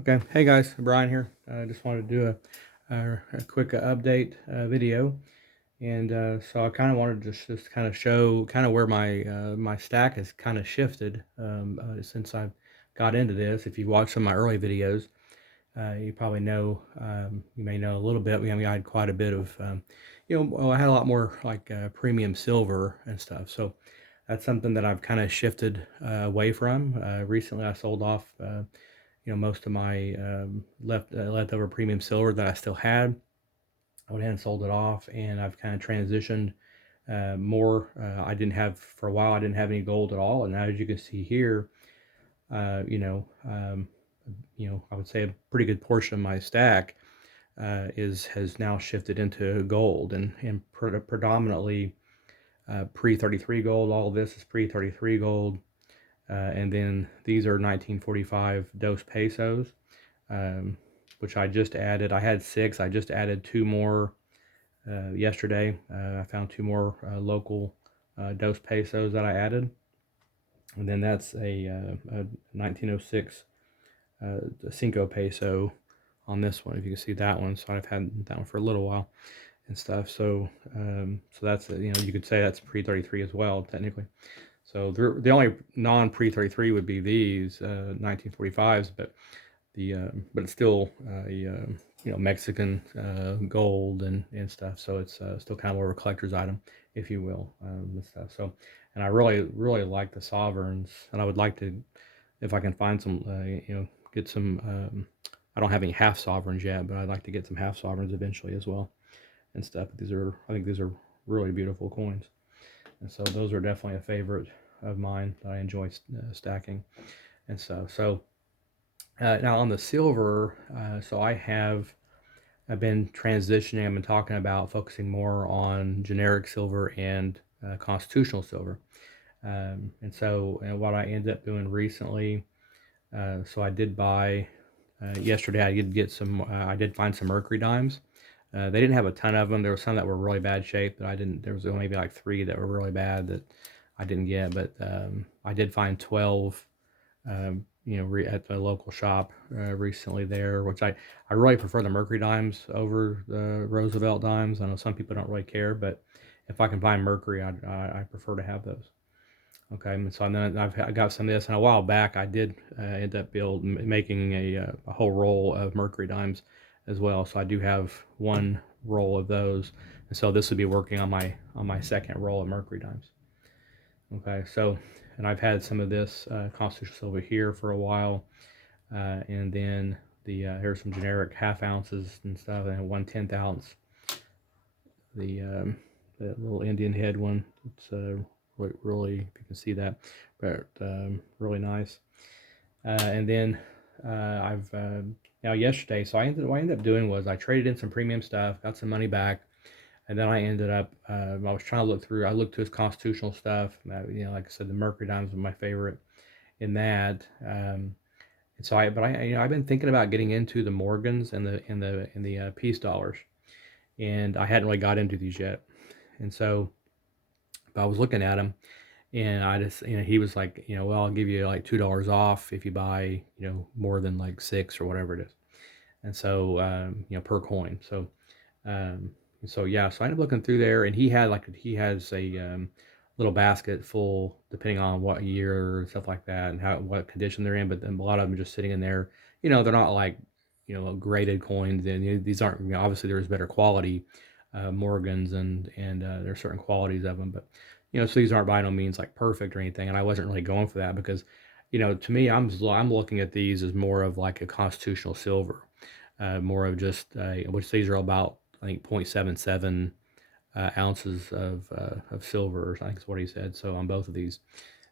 Okay, hey guys, Brian here. I just wanted to do a quick update video, and so I kind of wanted to just kind of show kind of where my stack has kind of shifted since I got into this. If you watch some of my early videos, you probably know you may know a little bit. I had quite a bit of well, I had a lot more like premium silver and stuff. So that's something that I've kind of shifted away from. Recently, I sold off. Most of my leftover premium silver that I still had. I went ahead and sold it off, and I've kind of transitioned more. I didn't have for a while. I didn't have any gold at all, and now as you can see here, uh, you know, um, I would say a pretty good portion of my stack is has now shifted into gold, and predominantly pre-33 gold. All of this is pre-33 gold. And then these are 1945 dos pesos, which I just added. I had 6. I just added 2 more yesterday. I found 2 more local dos pesos that I added. And then that's a 1906 Cinco peso on this one. If you can see that one. So I've had that one for a little while and stuff. So that's, you could say that's pre-33 as well, technically. So the only non-pre-33 would be these 1945s, but it's still Mexican gold and stuff. So it's still kind of more of a collector's item, if you will, and stuff. So, and I really like the sovereigns, and I would like to, if I can find some, get some. I don't have any half sovereigns yet, but I'd like to get some half sovereigns eventually as well and stuff. I think these are really beautiful coins. And so those are definitely a favorite of mine that I enjoy stacking and stuff. So now on the silver, so I've been transitioning. I've been talking about focusing more on generic silver and constitutional silver. And what I ended up doing recently, so I did buy yesterday. I did get some. I did find some Mercury Dimes. They didn't have a ton of them. There were some that were really bad shape that I didn't. There was maybe like 3 that were really bad that I didn't get. But I did find 12. At the local shop recently there, which I really prefer the Mercury Dimes over the Roosevelt Dimes. I know some people don't really care, but if I can find Mercury, I prefer to have those. Okay, and so then I got some of this, and a while back I did end up making a whole roll of Mercury Dimes as well. So I do have one roll of those, and so this would be working on my second roll of Mercury Dimes. Okay, so and I've had some of this constitutional silver here for a while, and then here's some generic half ounces and stuff, and 1/10 ounce. The little Indian head one. It's really, if you can see that, but really nice. And then I've now yesterday, so what I ended up doing was I traded in some premium stuff, got some money back, and then I ended up I was trying to look through. I looked to his constitutional stuff. Like I said, the Mercury Dimes was my favorite in that. And so I've been thinking about getting into the Morgans and the peace dollars, and I hadn't really got into these yet. And so I was looking at them, and I just, he was like, well, I'll give you like $2 off if you buy, more than like 6 or whatever it is. And so, per coin. Um, so yeah, so I ended up looking through there, and he has a little basket full, depending on what year and stuff like that, and what condition they're in. But then a lot of them are just sitting in there. They're not like graded coins, and these aren't. Obviously, there's better quality Morgans, and there's certain qualities of them, but so these aren't by no means like perfect or anything. And I wasn't really going for that because, to me, I'm looking at these as more of like a constitutional silver, more of just which these are about, I think, 0.77 ounces of silver, I think is what he said. So on both of these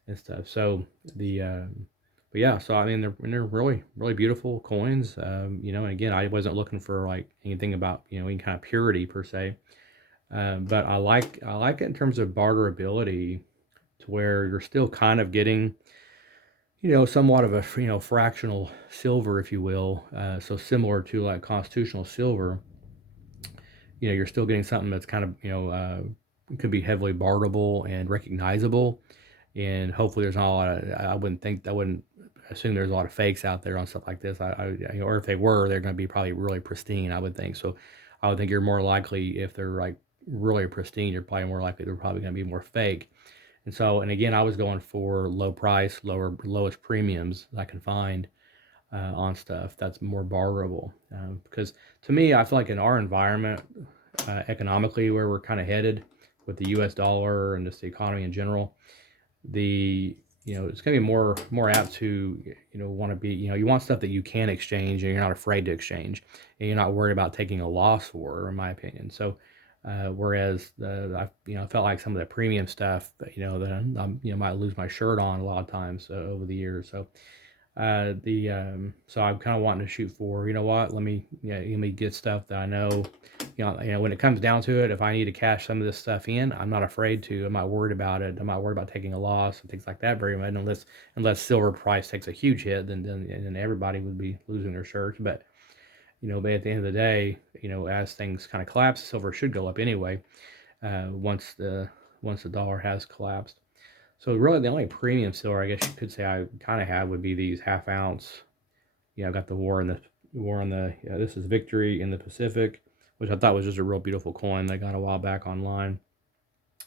and stuff. So but yeah, so I mean, they're really really beautiful coins. And again, I wasn't looking for like anything about any kind of purity per se. But I like it in terms of barterability, to where you're still kind of getting somewhat of a fractional silver, if you will. So similar to like constitutional silver, you're still getting something that's kind of could be heavily barterable and recognizable, and hopefully there's not a lot of, I wouldn't assume there's a lot of fakes out there on stuff like this. Or if they were, they're going to be probably really pristine, I would think. So I would think you're more likely, if they're like really pristine, you're probably more likely they're probably going to be more fake. And so, and again, I was going for low price, lowest premiums I can find on stuff that's more borrowable. Because to me, I feel like in our environment, economically, where we're kind of headed with the U.S. dollar and just the economy in general, the it's going to be more apt to want to be you want stuff that you can exchange and you're not afraid to exchange and you're not worried about taking a loss for, in my opinion. So whereas I felt like some of the premium stuff that that I'm might lose my shirt on a lot of times over the years. So the so I'm kind of wanting to shoot for, what, let me get stuff that I know, when it comes down to it, if I need to cash some of this stuff in, I'm not afraid to. I'm not worried about it. I'm not worried about taking a loss and things like that very much, unless silver price takes a huge hit, then everybody would be losing their shirts. But but at the end of the day, as things kind of collapse, silver should go up anyway. Once the dollar has collapsed. So really, the only premium silver I guess you could say I kind of have would be these half ounce. I got the war on the this is Victory in the Pacific, which I thought was just a real beautiful coin that I got a while back online.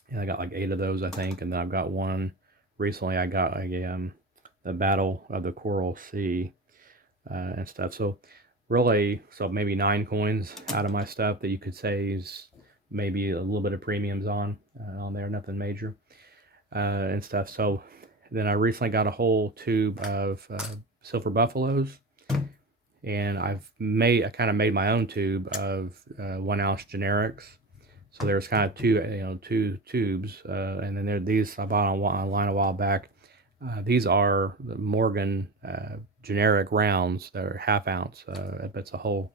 And I got like 8 of those, I think, and then I've got one recently. I got the Battle of the Coral Sea and stuff. So really, so maybe 9 coins out of my stuff that you could say is maybe a little bit of premiums on there, nothing major. And stuff. So then I recently got a whole tube of silver buffaloes, and I kind of made my own tube of 1 ounce generics. So there's kind of two tubes, and then these I bought online a while back. These are the Morgan generic rounds that are half ounce. It's a whole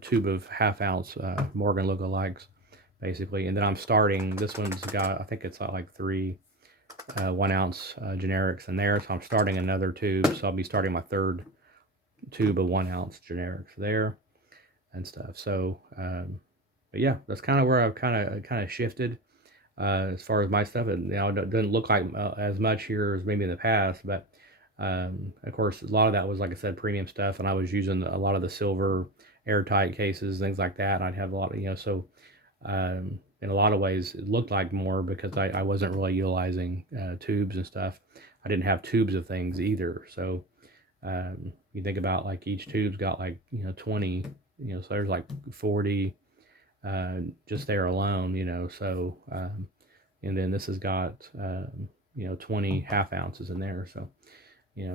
tube of half ounce Morgan lookalikes, basically. And then I'm starting, this one's got, I think it's like 3 1 ounce generics in there. So I'm starting another tube. So I'll be starting my 3rd tube of 1 ounce generics there and stuff. So, but yeah, that's kind of where I've kind of shifted as far as my stuff. It doesn't look like as much here as maybe in the past, but of course, a lot of that was, like I said, premium stuff, and I was using a lot of the silver airtight cases, things like that. I'd have a lot of, so in a lot of ways, it looked like more because I wasn't really utilizing tubes and stuff. I didn't have tubes of things either. So you think about like each tube's got like 20, so there's like 40 just there alone. So and then this has got 20 half ounces in there. So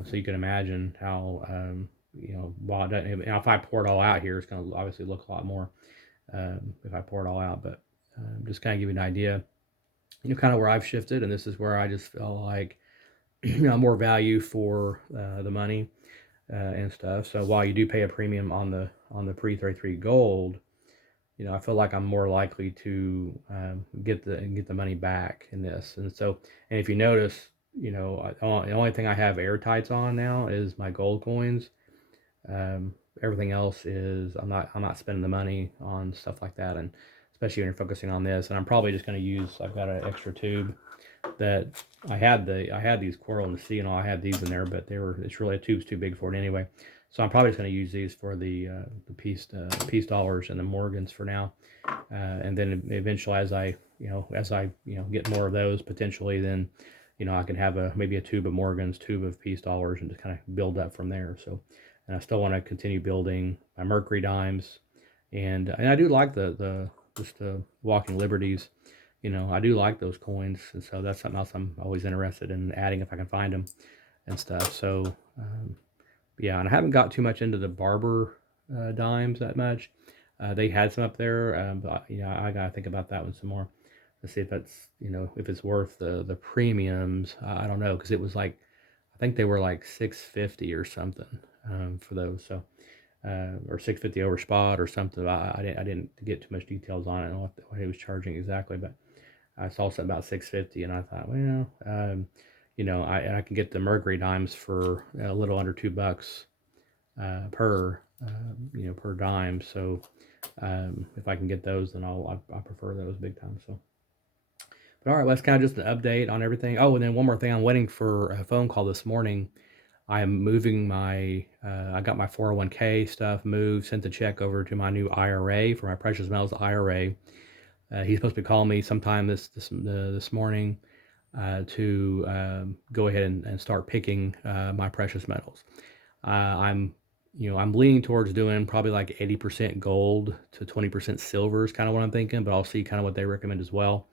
so you can imagine how while if I pour it all out here, it's going to obviously look a lot more if I pour it all out. But just kind of give you an idea, kind of where I've shifted, and this is where I just feel like more value for the money and stuff. So while you do pay a premium on the pre-33 gold, I feel like I'm more likely to get the money back in this. And so, and if you notice, the only thing I have airtights on now is my gold coins. Everything else is I'm not spending the money on stuff like that, and especially when you're focusing on this. And I'm probably just going to use. I've got an extra tube that I had these Coral in the Sea and all. I had these in there, but it's really, a tube's too big for it anyway. So I'm probably just going to use these for the peace dollars and the Morgans for now, and then eventually, as I get more of those potentially, then I can have maybe a tube of Morgans, tube of peace dollars, and just kind of build up from there. So, and I still want to continue building my Mercury Dimes, and I do like the Walking Liberties. I do like those coins, and so that's something else I'm always interested in adding if I can find them and stuff. So. Yeah, and I haven't got too much into the Barber dimes that much. They had some up there, but I gotta think about that one some more to see if that's if it's worth the premiums. I don't know, because it was like, I think they were like $650 or something for those. So or $650 over spot or something. I didn't get too much details on it and what he was charging exactly, but I saw something about $650, and I thought, well, I can get the Mercury Dimes for a little under $2 per dime. So if I can get those, then I prefer those big time. So, but all right, well, that's kind of just an update on everything. Oh, and then one more thing, I'm waiting for a phone call this morning. I'm moving my, I got my 401k stuff moved, sent the check over to my new IRA for my precious metals IRA. He's supposed to be calling me sometime this morning to go ahead and start picking my precious metals. I'm I'm leaning towards doing probably like 80% gold to 20% silver is kind of what I'm thinking, but I'll see kind of what they recommend as well.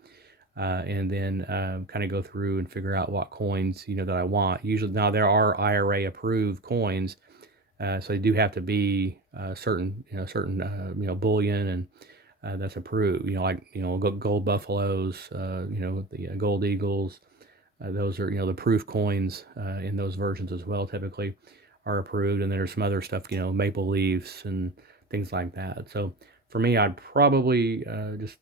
And then kind of go through and figure out what coins that I want. Usually now there are IRA approved coins, so they do have to be certain bullion and that's approved. Like gold buffaloes, the gold eagles. Those are the proof coins in those versions as well. Typically are approved, and there's some other stuff, maple leaves and things like that. So for me, I'd probably just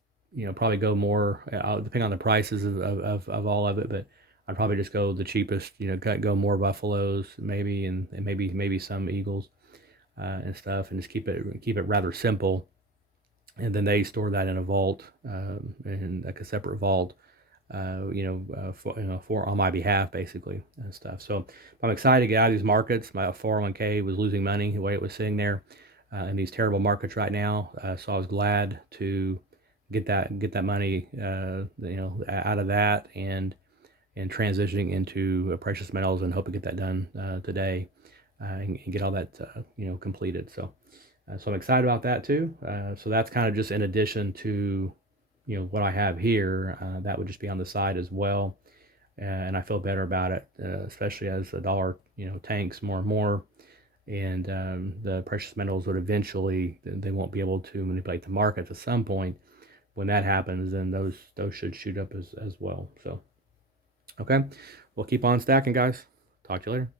probably go more, depending on the prices of all of it, but I'd probably just go the cheapest, go more buffaloes maybe, and maybe some eagles and stuff, and just keep it rather simple. And then they store that in a vault, in like a separate vault, for on my behalf, basically, and stuff. So I'm excited to get out of these markets. My 401k was losing money the way it was sitting there in these terrible markets right now. So I was glad to get that money, out of that and transitioning into precious metals, and hope to get that done today and get all that completed. So I'm excited about that too. So that's kind of just in addition to what I have here. That would just be on the side as well, and I feel better about it, especially as the dollar tanks more and more, and the precious metals would eventually, they won't be able to manipulate the markets at some point. When that happens, then those should shoot up as well. So okay, we'll keep on stacking, guys. Talk to you later.